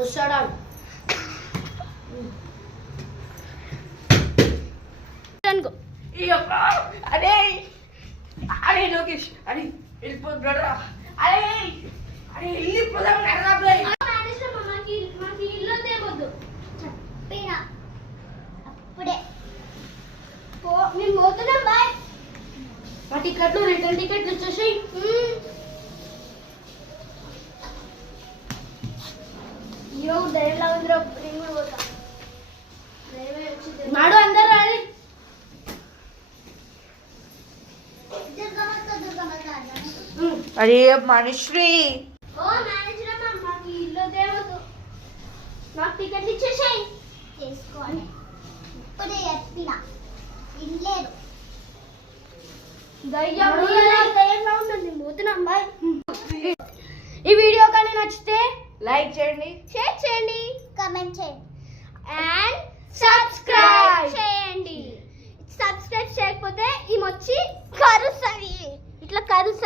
వస్తాడా అనుకో. అరే అరే లోకేష్ అరే వెళ్ళిపో బ్రదర్. అరే అరే వెళ్ళిపోదాం అప్పుడే మేము పోతున్నాం. బాయ్. మా టికెట్లు రిటర్న్ టికెట్లు వచ్చేసాయి. అయ్యో దయలా ఉందిరా. నేను కూడా పోతా. నాడు అందరు రాలి. అరే మనుశ్రీ ఓ మేనేజర్ అమ్మ మాకు ఇల్లు దేవదు. మాకు టికెట్లు ఇచ్చేసాయి. చేసుకోవాలి. ఇప్పుడే చెప్పిన ఇల్లేదు. దయ్యంగా ఉంటుంది. పోతున్నాం. బాయ్. ఈ వీడియో కానీ నచ్చితే లైక్ చేయండి, షేర్ చేయండి, కామెంట్ చేయండి అండ్ సబ్స్క్రైబ్.